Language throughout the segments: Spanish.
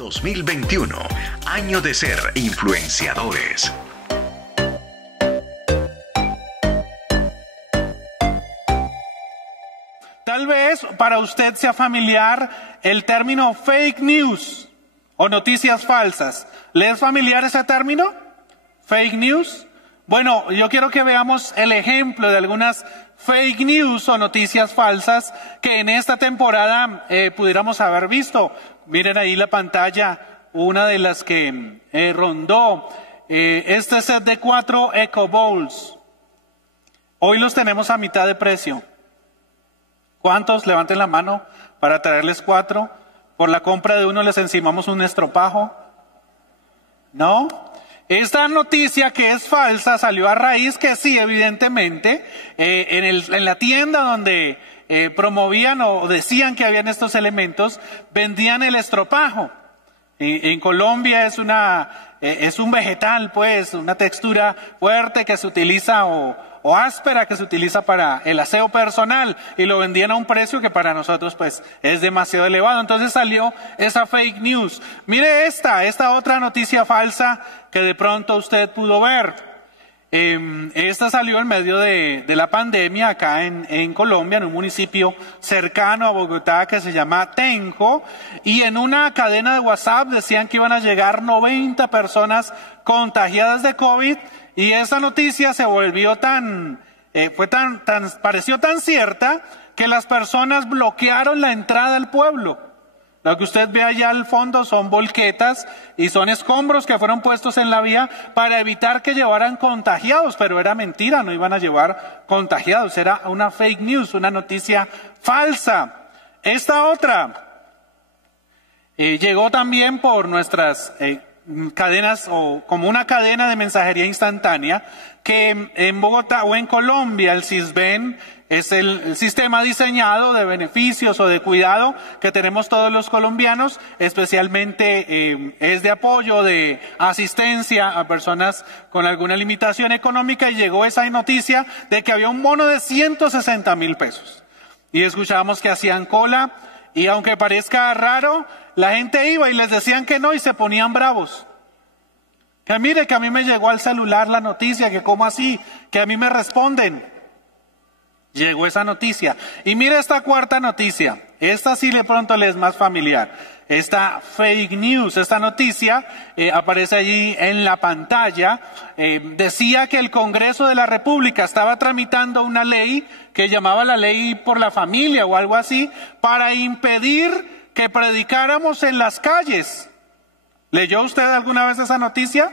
2021, año de ser influenciadores. Tal vez para usted sea familiar el término fake news o noticias falsas. ¿Le es familiar ese término? Fake news. Bueno, yo quiero que veamos el ejemplo de algunas fake news o noticias falsas que en esta temporada pudiéramos haber visto. Miren ahí la pantalla, una de las que rondó. Este set de 4 Eco Bowls. Hoy los tenemos a mitad de precio. ¿Cuántos? Levanten la mano para traerles 4. Por la compra de uno les encimamos un estropajo. ¿No? Esta noticia que es falsa salió a raíz que sí, evidentemente, en la tienda donde promovían o decían que habían estos elementos, vendían el estropajo. En Colombia es un vegetal, pues, una textura fuerte que se utiliza o áspera que se utiliza para el aseo personal, y lo vendían a un precio que para nosotros pues es demasiado elevado. Entonces salió esa fake news. Mire esta otra noticia falsa que de pronto usted pudo ver. Esta salió en medio de la pandemia acá en Colombia, en un municipio cercano a Bogotá que se llama Tenjo, y en una cadena de WhatsApp decían que iban a llegar 90 personas contagiadas de COVID. Y esa noticia se volvió pareció tan cierta que las personas bloquearon la entrada al pueblo. Lo que usted ve allá al fondo son volquetas y son escombros que fueron puestos en la vía para evitar que llevaran contagiados, pero era mentira, no iban a llevar contagiados, era una fake news, una noticia falsa. Esta otra llegó también por nuestras cadenas o como una cadena de mensajería instantánea que en Bogotá o en Colombia el Sisbén es el sistema diseñado de beneficios o de cuidado que tenemos todos los colombianos, especialmente es de apoyo, de asistencia a personas con alguna limitación económica, y llegó esa noticia de que había un bono de 160.000 pesos y escuchábamos que hacían cola, y aunque parezca raro, la gente iba y les decían que no y se ponían bravos. Que mire que a mí me llegó al celular la noticia, que cómo así, que a mí me responden. Llegó esa noticia. Y mire esta cuarta noticia, esta sí de pronto le es más familiar. Esta fake news, esta noticia aparece allí en la pantalla, decía que el Congreso de la República estaba tramitando una ley que llamaba la ley por la familia o algo así, para impedir que predicáramos en las calles. ¿Leyó usted alguna vez esa noticia?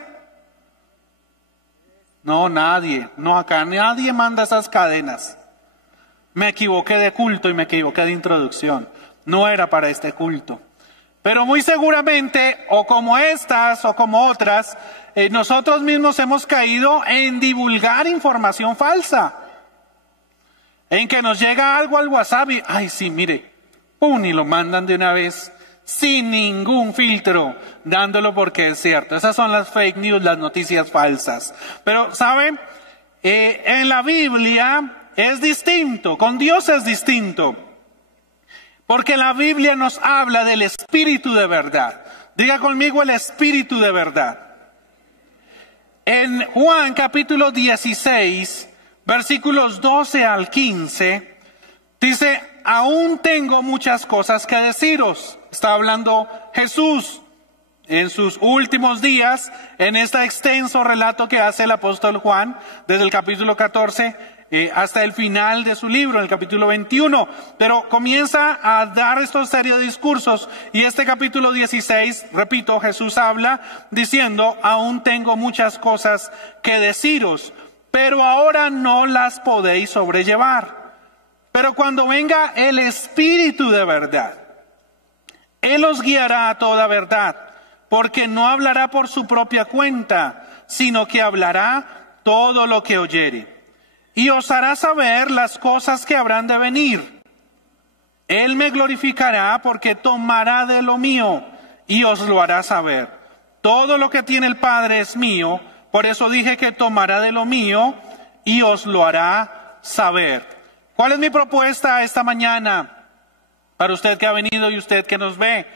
No, nadie. No, acá nadie manda esas cadenas. Me equivoqué de culto y me equivoqué de introducción. No era para este culto. Pero muy seguramente, o como estas o como otras, nosotros mismos hemos caído en divulgar información falsa. En que nos llega algo al WhatsApp y, ay sí, mire, ¡pum! Y lo mandan de una vez, sin ningún filtro, dándolo porque es cierto. Esas son las fake news, las noticias falsas. Pero, ¿saben? En la Biblia es distinto, con Dios es distinto. Porque la Biblia nos habla del Espíritu de verdad. Diga conmigo el Espíritu de verdad. En Juan capítulo 16, versículos 12 al 15, dice: aún tengo muchas cosas que deciros. Está hablando Jesús en sus últimos días, en este extenso relato que hace el apóstol Juan, desde el capítulo 14 hasta el final de su libro, en el capítulo 21. Pero comienza a dar estos serios discursos, y este capítulo 16, repito, Jesús habla diciendo: aún tengo muchas cosas que deciros, pero ahora no las podéis sobrellevar. Pero cuando venga el Espíritu de verdad, Él os guiará a toda verdad, porque no hablará por su propia cuenta, sino que hablará todo lo que oyere, y os hará saber las cosas que habrán de venir. Él me glorificará, porque tomará de lo mío y os lo hará saber. Todo lo que tiene el Padre es mío, por eso dije que tomará de lo mío y os lo hará saber. ¿Cuál es mi propuesta esta mañana para usted que ha venido y usted que nos ve?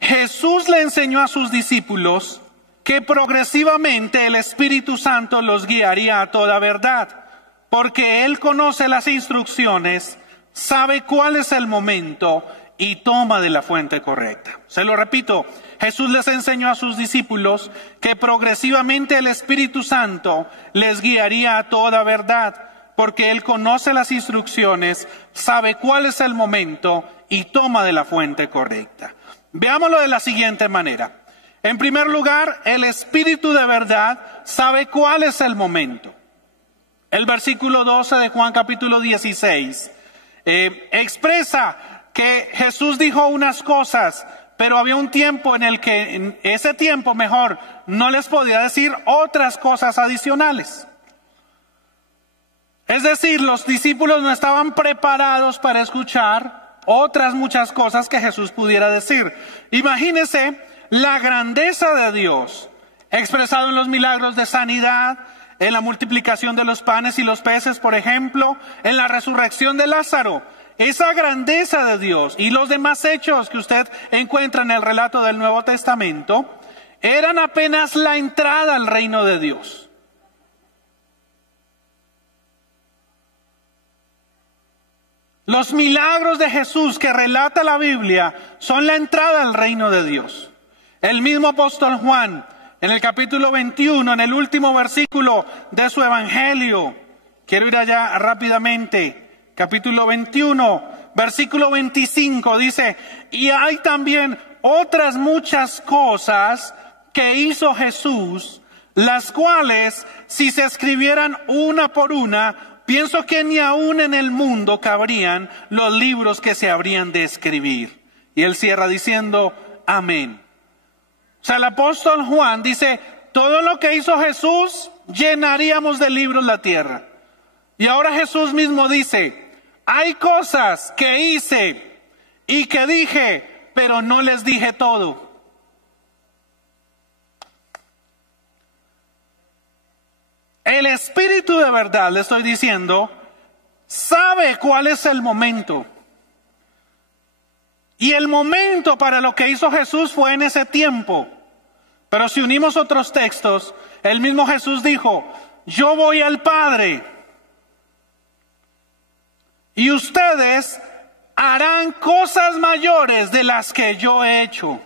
Jesús le enseñó a sus discípulos que progresivamente el Espíritu Santo los guiaría a toda verdad, porque Él conoce las instrucciones, sabe cuál es el momento y toma de la fuente correcta. Se lo repito, Jesús les enseñó a sus discípulos que progresivamente el Espíritu Santo les guiaría a toda verdad, porque Él conoce las instrucciones, sabe cuál es el momento y toma de la fuente correcta. Veámoslo de la siguiente manera. En primer lugar, el Espíritu de verdad sabe cuál es el momento. El versículo 12 de Juan capítulo 16 expresa que Jesús dijo unas cosas, pero había un tiempo en el que, en ese tiempo mejor, no les podía decir otras cosas adicionales. Es decir, los discípulos no estaban preparados para escuchar otras muchas cosas que Jesús pudiera decir. Imagínense la grandeza de Dios, expresado en los milagros de sanidad, en la multiplicación de los panes y los peces, por ejemplo, en la resurrección de Lázaro. Esa grandeza de Dios y los demás hechos que usted encuentra en el relato del Nuevo Testamento eran apenas la entrada al reino de Dios. Los milagros de Jesús que relata la Biblia son la entrada al reino de Dios. El mismo apóstol Juan, en el capítulo 21, en el último versículo de su evangelio, quiero ir allá rápidamente, capítulo 21, versículo 25, dice, y hay también otras muchas cosas que hizo Jesús, las cuales, si se escribieran una por una, pienso que ni aún en el mundo cabrían los libros que se habrían de escribir. Y él cierra diciendo, amén. O sea, el apóstol Juan dice, todo lo que hizo Jesús, llenaríamos de libros la tierra. Y ahora Jesús mismo dice, hay cosas que hice y que dije, pero no les dije todo. El Espíritu de verdad, le estoy diciendo, sabe cuál es el momento. Y el momento para lo que hizo Jesús fue en ese tiempo. Pero si unimos otros textos, el mismo Jesús dijo, yo voy al Padre y ustedes harán cosas mayores de las que yo he hecho.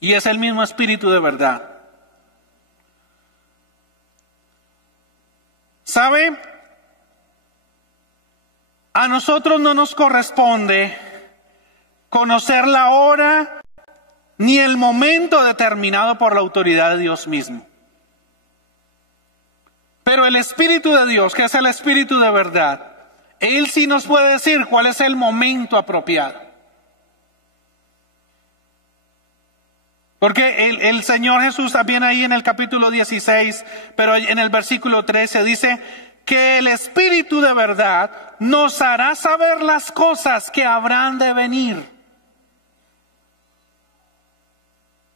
Y es el mismo Espíritu de verdad. ¿Sabe? A nosotros no nos corresponde conocer la hora ni el momento determinado por la autoridad de Dios mismo. Pero el Espíritu de Dios, que es el Espíritu de verdad, Él sí nos puede decir cuál es el momento apropiado. Porque el Señor Jesús también ahí en el capítulo 16, pero en el versículo 13 dice que el Espíritu de verdad nos hará saber las cosas que habrán de venir.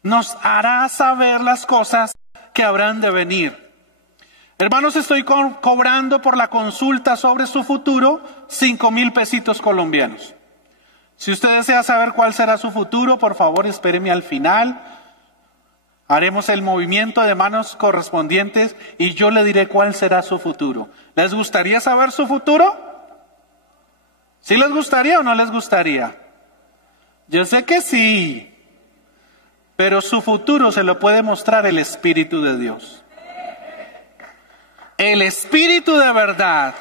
Nos hará saber las cosas que habrán de venir. Hermanos, estoy cobrando por la consulta sobre su futuro 5,000 pesitos colombianos. Si usted desea saber cuál será su futuro, por favor espéreme al final. Haremos el movimiento de manos correspondientes y yo le diré cuál será su futuro. ¿Les gustaría saber su futuro? ¿Sí les gustaría o no les gustaría? Yo sé que sí. Pero su futuro se lo puede mostrar el Espíritu de Dios. El Espíritu de verdad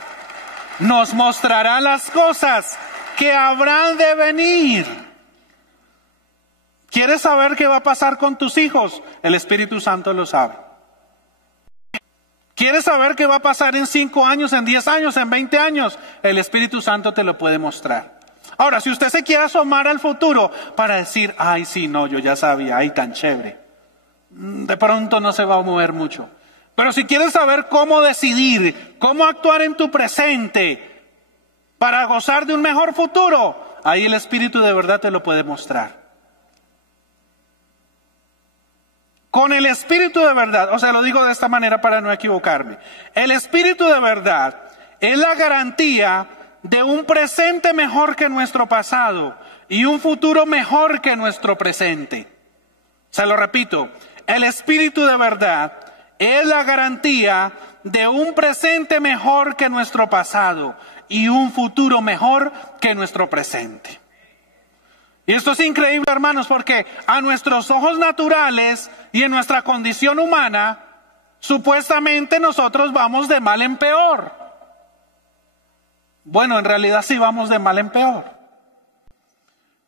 nos mostrará las cosas que habrán de venir. ¿Quieres saber qué va a pasar con tus hijos? El Espíritu Santo lo sabe. ¿Quieres saber qué va a pasar en 5 años, en 10 años, en 20 años? El Espíritu Santo te lo puede mostrar. Ahora, si usted se quiere asomar al futuro para decir, ay, sí, no, yo ya sabía, ay, tan chévere. De pronto no se va a mover mucho. Pero si quieres saber cómo decidir, cómo actuar en tu presente para gozar de un mejor futuro, ahí el Espíritu de verdad te lo puede mostrar. Con el Espíritu de verdad, o sea, lo digo de esta manera para no equivocarme. El Espíritu de verdad es la garantía de un presente mejor que nuestro pasado y un futuro mejor que nuestro presente. Se lo repito, el Espíritu de verdad es la garantía de un presente mejor que nuestro pasado y un futuro mejor que nuestro presente. Y esto es increíble, hermanos, porque a nuestros ojos naturales y en nuestra condición humana, supuestamente nosotros vamos de mal en peor. Bueno, en realidad sí vamos de mal en peor.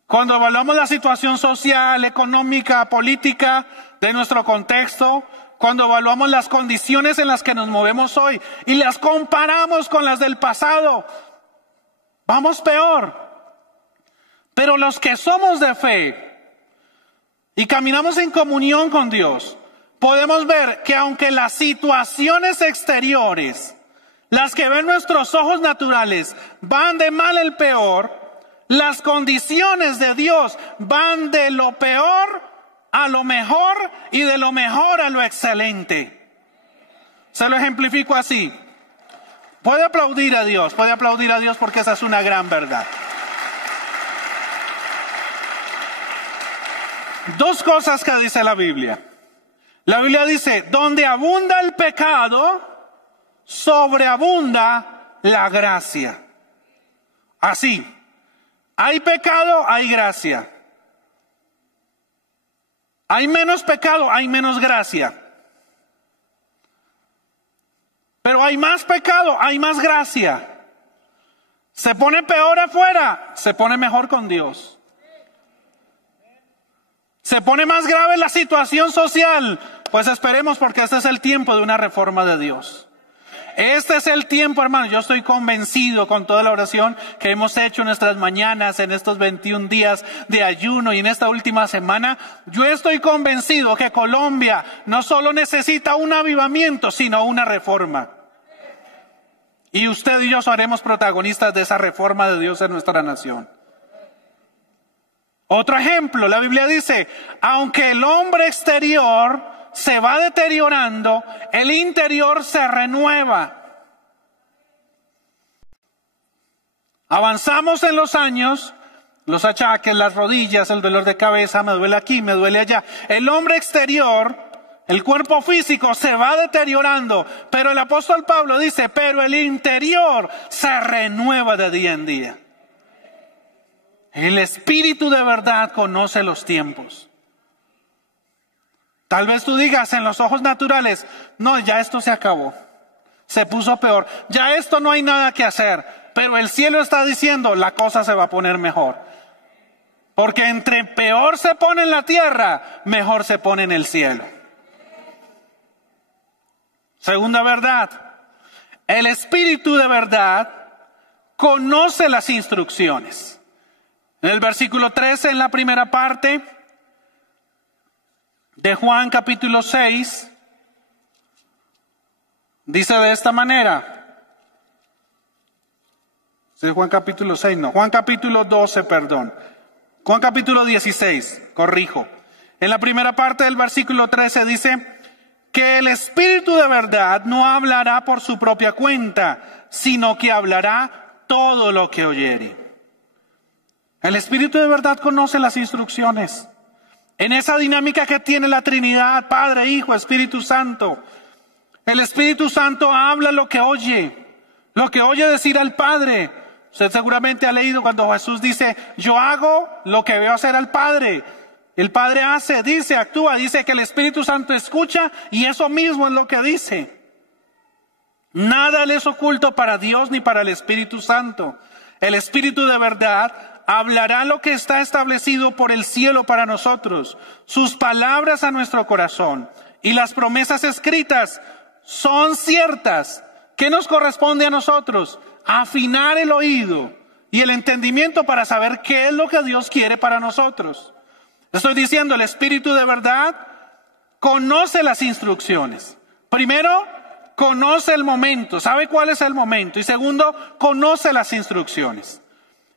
Cuando evaluamos la situación social, económica, política de nuestro contexto, cuando evaluamos las condiciones en las que nos movemos hoy y las comparamos con las del pasado, vamos peor. Pero los que somos de fe y caminamos en comunión con Dios, podemos ver que aunque las situaciones exteriores, las que ven nuestros ojos naturales, van de mal en peor, las condiciones de Dios van de lo peor a lo mejor y de lo mejor a lo excelente. Se lo ejemplifico así. Puede aplaudir a Dios porque esa es una gran verdad. Dos cosas que dice la Biblia. La Biblia dice, donde abunda el pecado, sobreabunda la gracia. Así, hay pecado, hay gracia. Hay menos pecado, hay menos gracia. Pero hay más pecado, hay más gracia. Se pone peor afuera, se pone mejor con Dios. Se pone más grave la situación social, pues esperemos porque este es el tiempo de una reforma de Dios. Este es el tiempo, hermano. Yo estoy convencido con toda la oración que hemos hecho en nuestras mañanas, en estos 21 días de ayuno y en esta última semana. Yo estoy convencido que Colombia no solo necesita un avivamiento, sino una reforma. Y usted y yo seremos protagonistas de esa reforma de Dios en nuestra nación. Otro ejemplo, la Biblia dice, aunque el hombre exterior se va deteriorando, el interior se renueva. Avanzamos en los años, los achaques, las rodillas, el dolor de cabeza, me duele aquí, me duele allá. El hombre exterior, el cuerpo físico se va deteriorando, pero el apóstol Pablo dice, pero el interior se renueva de día en día. El Espíritu de verdad conoce los tiempos. Tal vez tú digas en los ojos naturales, no, ya esto se acabó, se puso peor, ya esto no hay nada que hacer, pero el cielo está diciendo, la cosa se va a poner mejor. Porque entre peor se pone en la tierra, mejor se pone en el cielo. Segunda verdad, el Espíritu de verdad conoce las instrucciones. En el versículo 13, en la primera parte de Juan capítulo 6, dice de esta manera. ¿Es Juan capítulo 6? No, Juan capítulo 12, perdón. Juan capítulo 16, corrijo. En la primera parte del versículo 13 dice que el Espíritu de verdad no hablará por su propia cuenta, sino que hablará todo lo que oyere. El Espíritu de verdad conoce las instrucciones. En esa dinámica que tiene la Trinidad, Padre, Hijo, Espíritu Santo, el Espíritu Santo habla lo que oye decir al Padre. Usted seguramente ha leído cuando Jesús dice, yo hago lo que veo hacer al Padre. El Padre hace, dice, actúa, dice que el Espíritu Santo escucha y eso mismo es lo que dice. Nada le es oculto para Dios ni para el Espíritu Santo. El Espíritu de verdad hablará lo que está establecido por el cielo para nosotros, sus palabras a nuestro corazón y las promesas escritas son ciertas. ¿Qué nos corresponde a nosotros? Afinar el oído y el entendimiento para saber qué es lo que Dios quiere para nosotros. Estoy diciendo, el Espíritu de verdad conoce las instrucciones. Primero, conoce el momento, sabe cuál es el momento. Y segundo, conoce las instrucciones.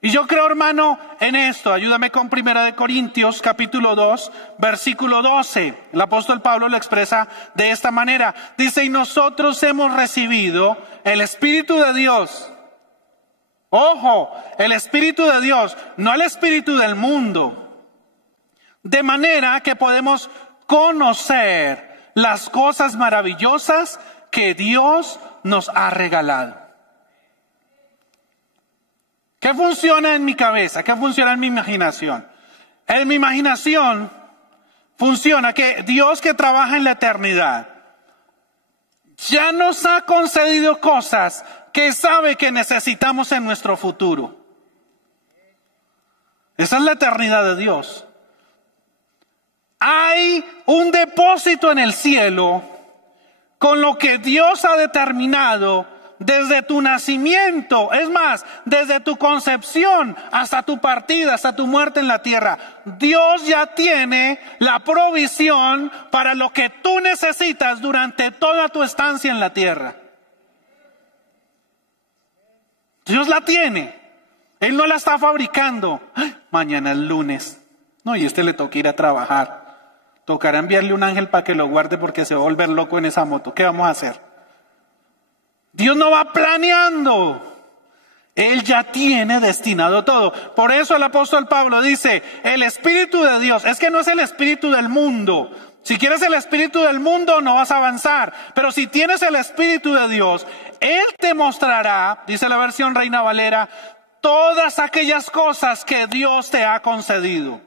Y yo creo, hermano, en esto. Ayúdame con 1 Corintios capítulo 2, versículo 12. El apóstol Pablo lo expresa de esta manera. Dice, y nosotros hemos recibido el Espíritu de Dios. Ojo, el Espíritu de Dios, no el espíritu del mundo. De manera que podemos conocer las cosas maravillosas que Dios nos ha regalado. ¿Qué funciona en mi cabeza? ¿Qué funciona en mi imaginación? En mi imaginación funciona que Dios, que trabaja en la eternidad, ya nos ha concedido cosas que sabe que necesitamos en nuestro futuro. Esa es la eternidad de Dios. Hay un depósito en el cielo con lo que Dios ha determinado desde tu nacimiento, es más, desde tu concepción hasta tu partida, hasta tu muerte en la tierra. Dios ya tiene la provisión para lo que tú necesitas durante toda tu estancia en la tierra. Dios la tiene. Él no la está fabricando. ¡Ay! Mañana es lunes. No, y le toca ir a trabajar. Tocará enviarle un ángel para que lo guarde porque se va a volver loco en esa moto. ¿Qué vamos a hacer? Dios no va planeando. Él ya tiene destinado todo. Por eso el apóstol Pablo dice, el Espíritu de Dios, es que no es el espíritu del mundo. Si quieres el espíritu del mundo no vas a avanzar. Pero si tienes el Espíritu de Dios, Él te mostrará, dice la versión Reina Valera, todas aquellas cosas que Dios te ha concedido.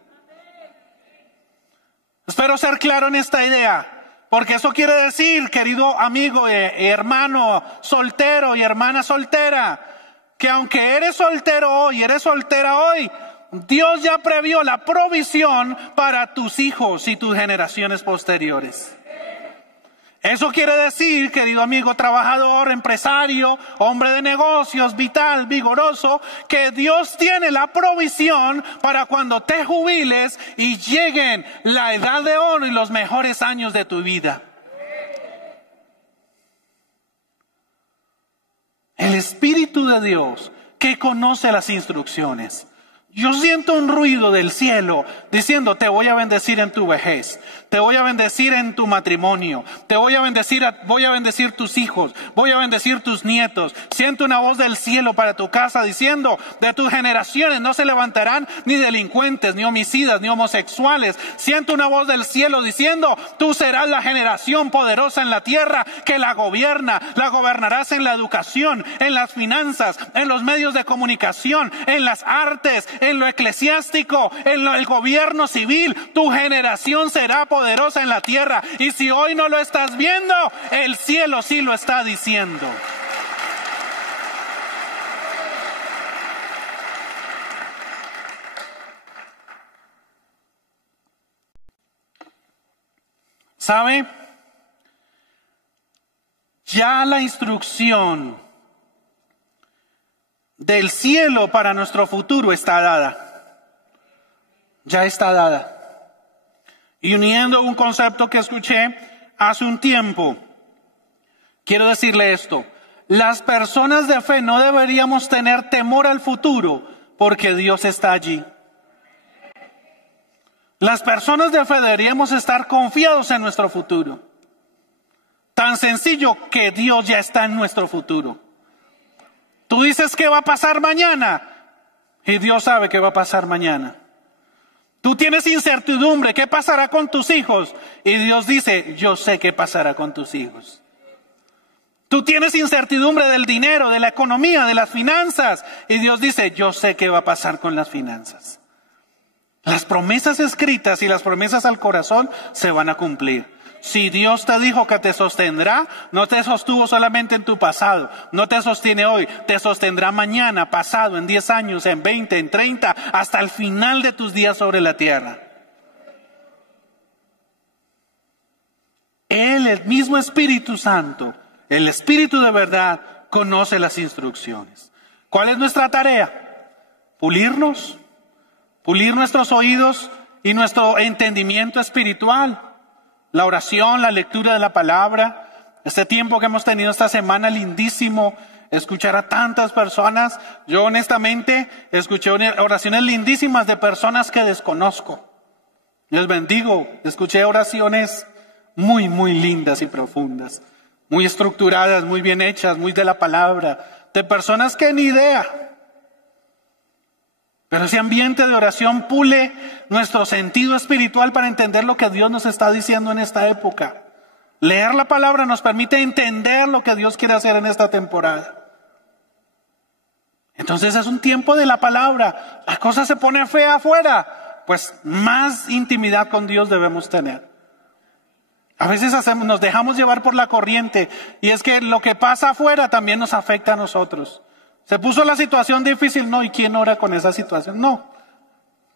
Espero ser claro en esta idea. Porque eso quiere decir, querido amigo, hermano soltero y hermana soltera, que aunque eres soltero hoy, eres soltera hoy, Dios ya previó la provisión para tus hijos y tus generaciones posteriores. Eso quiere decir, querido amigo trabajador, empresario, hombre de negocios, vital, vigoroso, que Dios tiene la provisión para cuando te jubiles y lleguen la edad de oro y los mejores años de tu vida. El Espíritu de Dios que conoce las instrucciones. Yo siento un ruido del cielo diciendo, te voy a bendecir en tu vejez, te voy a bendecir en tu matrimonio, te voy a bendecir tus hijos, voy a bendecir tus nietos. Siento una voz del cielo para tu casa diciendo, de tus generaciones no se levantarán ni delincuentes, ni homicidas, ni homosexuales. Siento una voz del cielo diciendo, tú serás la generación poderosa en la tierra que la gobierna, la gobernarás en la educación, en las finanzas, en los medios de comunicación, en las artes, en lo eclesiástico, en el gobierno civil. Tu generación será poderosa en la tierra. Y si hoy no lo estás viendo, el cielo sí lo está diciendo. ¿Sabe? Ya la instrucción del cielo para nuestro futuro está dada. Ya está dada. Y uniendo un concepto que escuché hace un tiempo, quiero decirle esto. Las personas de fe no deberíamos tener temor al futuro porque Dios está allí. Las personas de fe deberíamos estar confiados en nuestro futuro. Tan sencillo que Dios ya está en nuestro futuro. Tú dices qué va a pasar mañana y Dios sabe qué va a pasar mañana. Tú tienes incertidumbre, ¿qué pasará con tus hijos? Y Dios dice, yo sé qué pasará con tus hijos. Tú tienes incertidumbre del dinero, de la economía, de las finanzas. Y Dios dice, yo sé qué va a pasar con las finanzas. Las promesas escritas y las promesas al corazón se van a cumplir. Si Dios te dijo que te sostendrá, no te sostuvo solamente en tu pasado, no te sostiene hoy, te sostendrá mañana, pasado, en 10 años, en 20, en 30, hasta el final de tus días sobre la tierra. Él, el mismo Espíritu Santo, el Espíritu de verdad, conoce las instrucciones. ¿Cuál es nuestra tarea? Pulirnos, pulir nuestros oídos y nuestro entendimiento espiritual. La oración, la lectura de la palabra, este tiempo que hemos tenido esta semana, lindísimo, escuchar a tantas personas. Yo honestamente escuché oraciones lindísimas de personas que desconozco. Les bendigo, escuché oraciones muy, muy lindas y profundas, muy estructuradas, muy bien hechas, muy de la palabra, de personas que ni idea, Pero ese ambiente de oración pule nuestro sentido espiritual para entender lo que Dios nos está diciendo en esta época. Leer la palabra nos permite entender lo que Dios quiere hacer en esta temporada. Entonces es un tiempo de la palabra. La cosa se pone fea afuera, pues más intimidad con Dios debemos tener. A veces nos dejamos llevar por la corriente, y es que lo que pasa afuera también nos afecta a nosotros. Se puso la situación difícil, no, ¿y quién ora con esa situación? No.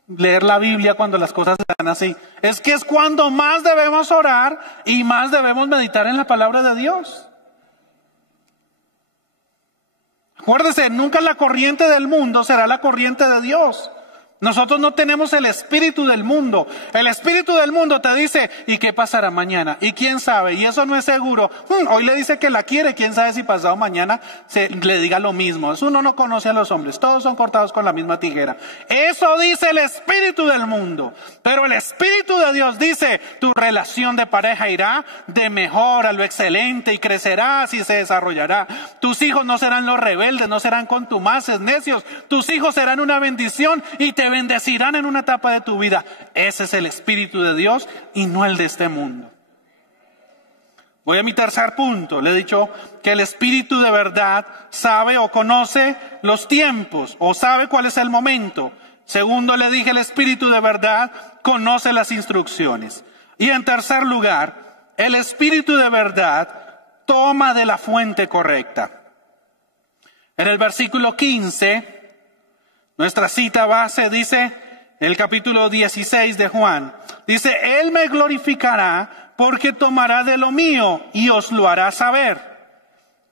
Leer la Biblia cuando las cosas están así. Es que es cuando más debemos orar y más debemos meditar en la palabra de Dios. Acuérdese, nunca la corriente del mundo será la corriente de Dios. Nosotros no tenemos el espíritu del mundo. El espíritu del mundo te dice, ¿y qué pasará mañana? ¿Y quién sabe? Y eso no es seguro. Hoy le dice que la quiere, quién sabe si pasado mañana le diga lo mismo. Eso uno no conoce a los hombres, todos son cortados con la misma tijera. Eso dice el espíritu del mundo. Pero el espíritu de Dios dice, tu relación de pareja irá de mejor a lo excelente y crecerás y se desarrollará. Tus hijos no serán los rebeldes, no serán contumaces, necios. Tus hijos serán una bendición y te bendecirán en una etapa de tu vida. Ese es el espíritu de Dios y no el de este mundo. Voy a mi tercer punto. Le he dicho que el espíritu de verdad sabe o conoce los tiempos o sabe cuál es el momento. Segundo, le dije, el espíritu de verdad conoce las instrucciones. Y en tercer lugar, el espíritu de verdad toma de la fuente correcta. En el versículo 15, nuestra cita base dice, en el capítulo 16 de Juan, dice, Él me glorificará porque tomará de lo mío y os lo hará saber.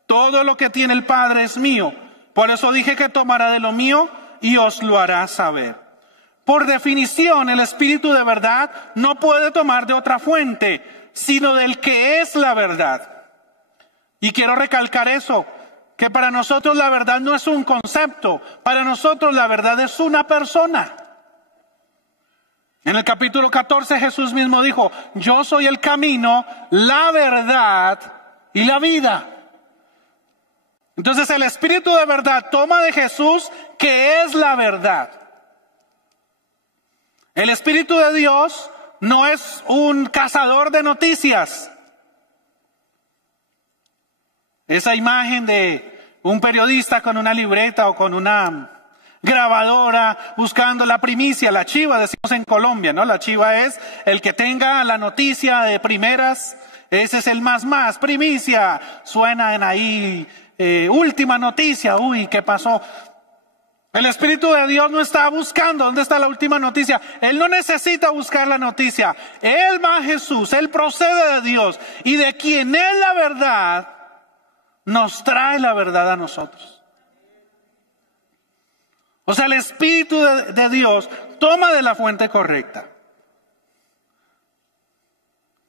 Todo lo que tiene el Padre es mío. Por eso dije que tomará de lo mío y os lo hará saber. Por definición, el espíritu de verdad no puede tomar de otra fuente, sino del que es la verdad. Y quiero recalcar eso, que para nosotros la verdad no es un concepto, para nosotros la verdad es una persona. En el capítulo 14 Jesús mismo dijo, yo soy el camino, la verdad y la vida. Entonces el espíritu de verdad toma de Jesús, que es la verdad. El espíritu de Dios no es un cazador de noticias. Esa imagen de un periodista con una libreta o con una grabadora buscando la primicia, la chiva, decimos en Colombia, ¿no? La chiva es el que tenga la noticia de primeras, ese es el más, primicia, suenan ahí, última noticia, uy, ¿qué pasó? El Espíritu de Dios no está buscando dónde está la última noticia. Él no necesita buscar la noticia. Él va a Jesús, Él procede de Dios y de quien es la verdad, nos trae la verdad a nosotros. O sea, el Espíritu de Dios toma de la fuente correcta.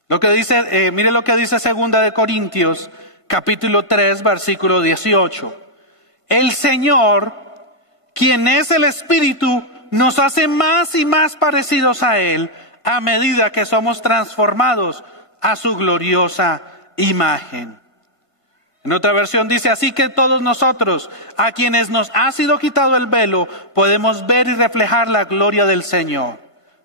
Lo que dice, mire lo que dice 2 de Corintios, capítulo 3, versículo 18. El Señor, quien es el Espíritu, nos hace más y más parecidos a Él a medida que somos transformados a su gloriosa imagen. En otra versión dice, así que todos nosotros, a quienes nos ha sido quitado el velo, podemos ver y reflejar la gloria del Señor.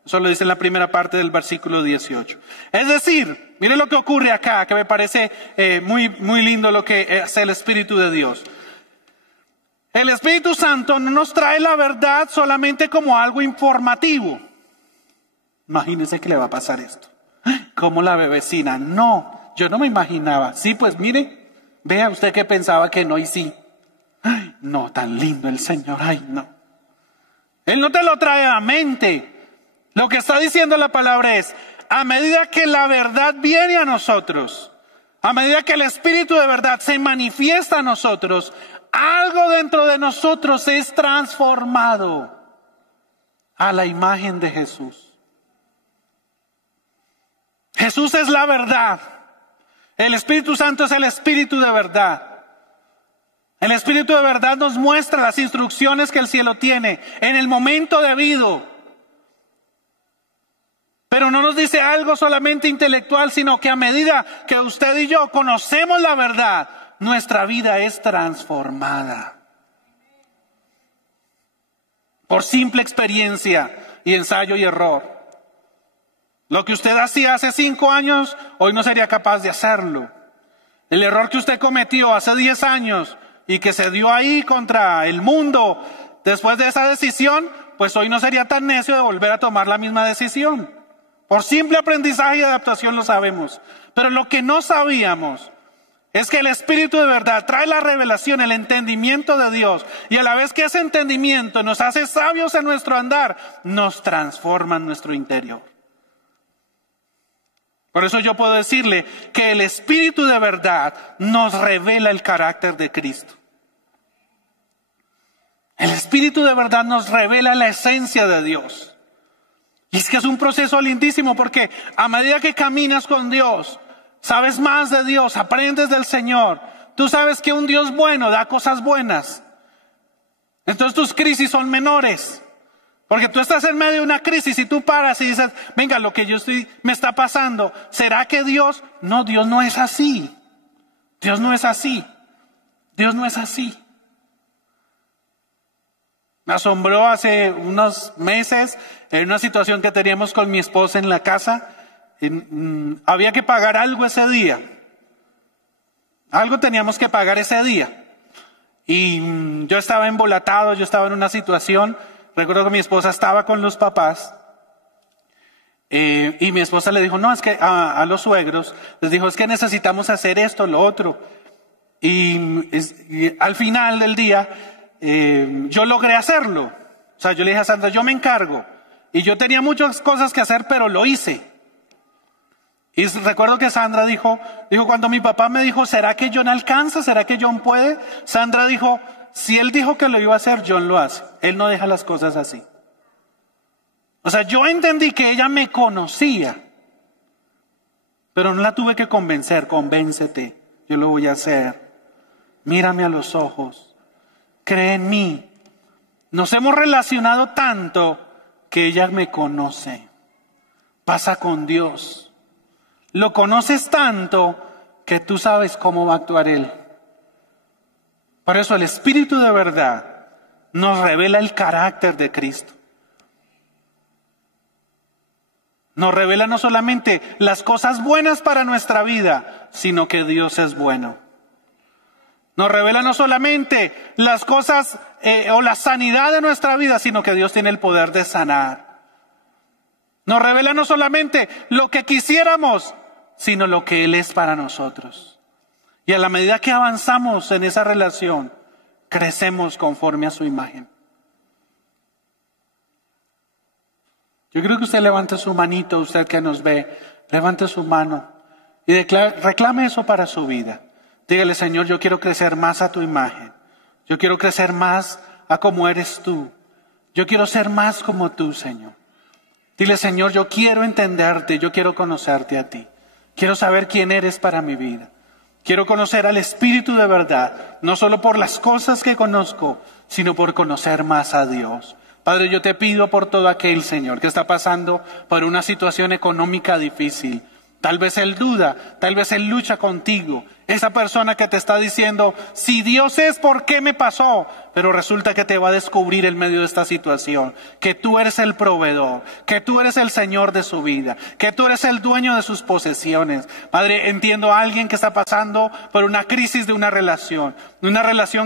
Eso lo dice en la primera parte del versículo 18. Es decir, mire lo que ocurre acá, que me parece muy lindo lo que es el Espíritu de Dios. El Espíritu Santo no nos trae la verdad solamente como algo informativo. Imagínense que le va a pasar esto. Como la bebecina. No, yo no me imaginaba. Sí, pues mire. Vea usted que pensaba que no y sí. Ay, no, tan lindo el Señor. Ay, no. Él no te lo trae a mente. Lo que está diciendo la palabra es, a medida que la verdad viene a nosotros, a medida que el Espíritu de verdad se manifiesta a nosotros, algo dentro de nosotros es transformado a la imagen de Jesús. Jesús es la verdad. El Espíritu Santo es el Espíritu de verdad. El Espíritu de verdad nos muestra las instrucciones que el cielo tiene en el momento debido. Pero no nos dice algo solamente intelectual, sino que a medida que usted y yo conocemos la verdad, nuestra vida es transformada. por simple experiencia y ensayo y error. Lo que usted hacía hace 5 años, hoy no sería capaz de hacerlo. El error que usted cometió hace 10 años y que se dio ahí contra el mundo, después de esa decisión, pues hoy no sería tan necio de volver a tomar la misma decisión. Por simple aprendizaje y adaptación lo sabemos. Pero lo que no sabíamos es que el Espíritu de verdad trae la revelación, el entendimiento de Dios. Y a la vez que ese entendimiento nos hace sabios en nuestro andar, nos transforma en nuestro interior. Por eso yo puedo decirle que el Espíritu de verdad nos revela el carácter de Cristo. El Espíritu de verdad nos revela la esencia de Dios. Y es que es un proceso lindísimo porque a medida que caminas con Dios, sabes más de Dios, aprendes del Señor. Tú sabes que un Dios bueno da cosas buenas. Entonces tus crisis son menores. Porque tú estás en medio de una crisis y tú paras y dices, venga, lo que me está pasando, ¿será que Dios? No, Dios no es así. Dios no es así. Dios no es así. Me asombró hace unos meses en una situación que teníamos con mi esposa en la casa. Había que pagar algo ese día. Algo teníamos que pagar ese día. Y yo estaba embolatado, yo estaba en una situación. Recuerdo que mi esposa estaba con los papás. Y mi esposa le dijo, no, es que a los suegros, les dijo, es que necesitamos hacer esto, lo otro. Y al final del día, yo logré hacerlo. O sea, yo le dije a Sandra, yo me encargo. Y yo tenía muchas cosas que hacer, pero lo hice. Y recuerdo que Sandra dijo, cuando mi papá me dijo, ¿será que John alcanza? ¿Será que John puede? Sandra dijo, si él dijo que lo iba a hacer, John lo hace. Él no deja las cosas así. O sea, yo entendí que ella me conocía, pero no la tuve que convencer. Convéncete, yo lo voy a hacer. Mírame a los ojos. Cree en mí. Nos hemos relacionado tanto que ella me conoce. Pasa con Dios. Lo conoces tanto que tú sabes cómo va a actuar Él. Por eso el Espíritu de verdad nos revela el carácter de Cristo. Nos revela no solamente las cosas buenas para nuestra vida, sino que Dios es bueno. Nos revela no solamente las cosas o la sanidad de nuestra vida, sino que Dios tiene el poder de sanar. Nos revela no solamente lo que quisiéramos, sino lo que Él es para nosotros. Y a la medida que avanzamos en esa relación, crecemos conforme a su imagen. Yo creo que usted levante su manito, usted que nos ve, levante su mano y reclame eso para su vida. Dígale, Señor, yo quiero crecer más a tu imagen. Yo quiero crecer más a como eres tú. Yo quiero ser más como tú, Señor. Dile, Señor, yo quiero entenderte, yo quiero conocerte a ti. Quiero saber quién eres para mi vida. Quiero conocer al Espíritu de verdad, no solo por las cosas que conozco, sino por conocer más a Dios. Padre, yo te pido por todo aquel, Señor, que está pasando por una situación económica difícil. Tal vez él duda, tal vez él lucha contigo. Esa persona que te está diciendo, si Dios es, ¿por qué me pasó? Pero resulta que te va a descubrir en medio de esta situación, que tú eres el proveedor, que tú eres el Señor de su vida, que tú eres el dueño de sus posesiones. Padre, entiendo a alguien que está pasando por una crisis de una relación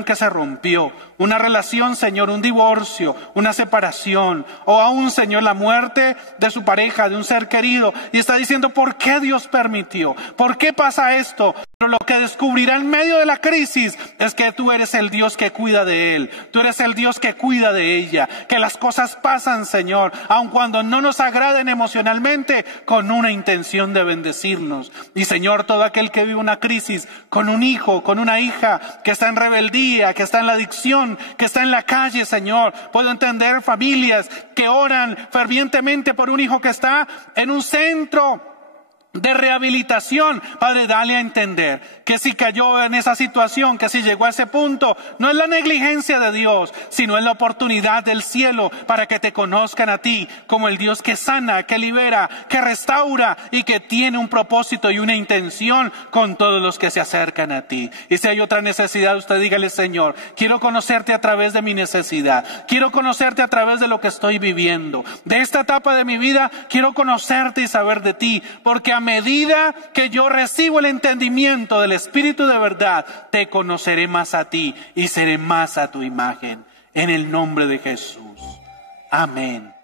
que se rompió, una relación, Señor, un divorcio, una separación, o aún, Señor, la muerte de su pareja, de un ser querido, y está diciendo, ¿por qué Dios permitió? ¿Por qué pasa esto? Pero lo que descubrirá en medio de la crisis es que tú eres el Dios que cuida de él. Tú eres el Dios que cuida de ella. Que las cosas pasan, Señor, aun cuando no nos agraden emocionalmente, con una intención de bendecirnos. Y, Señor, todo aquel que vive una crisis con un hijo, con una hija que está en rebeldía, que está en la adicción, que está en la calle, Señor. Puedo entender familias que oran fervientemente por un hijo que está en un centro de rehabilitación. Padre, dale a entender que si cayó en esa situación, que si llegó a ese punto, no es la negligencia de Dios, sino es la oportunidad del cielo para que te conozcan a ti como el Dios que sana, que libera, que restaura y que tiene un propósito y una intención con todos los que se acercan a ti. Y si hay otra necesidad, usted dígale: Señor, quiero conocerte a través de mi necesidad, quiero conocerte a través de lo que estoy viviendo, de esta etapa de mi vida, quiero conocerte y saber de ti, porque a medida que yo recibo el entendimiento del Espíritu de verdad, te conoceré más a ti y seré más a tu imagen. En el nombre de Jesús. Amén.